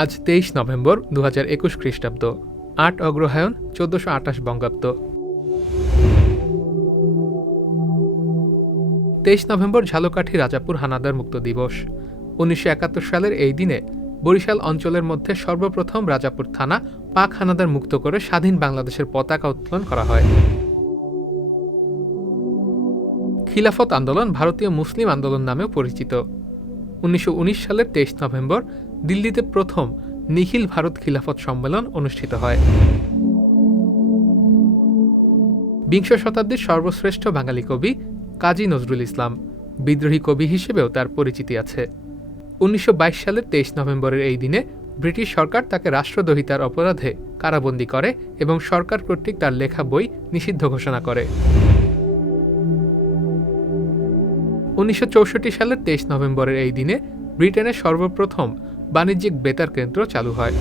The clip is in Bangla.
আজ ২৩ নভেম্বর ২০২১ খ্রিস্টাব্দ, ৮ অগ্রহায়ণ ১৪২৮ বঙ্গাব্দ। ২৩ নভেম্বর ঝালকাঠি রাজাপুর হানাদার মুক্ত দিবস। ১৯৭১ সালের এই দিনে বরিশাল অঞ্চলের মধ্যে সর্বপ্রথম রাজাপুর থানা পাক হানাদার মুক্ত করে স্বাধীন বাংলাদেশের পতাকা উত্তোলন করা হয়। খিলাফত আন্দোলন ভারতীয় মুসলিম আন্দোলন নামেও পরিচিত। ১৯১৯ সালের ২৩ নভেম্বর দিল্লিতে প্রথম নিখিল ভারত খিলাফত সম্মেলন অনুষ্ঠিত হয়। বিংশ শতাব্দীর সর্বশ্রেষ্ঠ বাঙালি কবি কাজী নজরুল ইসলাম, বিদ্রোহী কবি হিসেবেও তার পরিচিতি আছে। ১৯২২ সালের ২৩ নভেম্বরের এই দিনে ব্রিটিশ সরকার তাকে রাষ্ট্রদ্রোহিতার অপরাধে কারাবন্দী করে এবং সরকার কর্তৃক তার লেখা বই নিষিদ্ধ ঘোষণা করে। ১৯৬৪ সালের ২৩ নভেম্বরের এই দিনে ব্রিটেনের সর্বপ্রথম বাণিজ্যিক বেতার কেন্দ্র চালু হয়।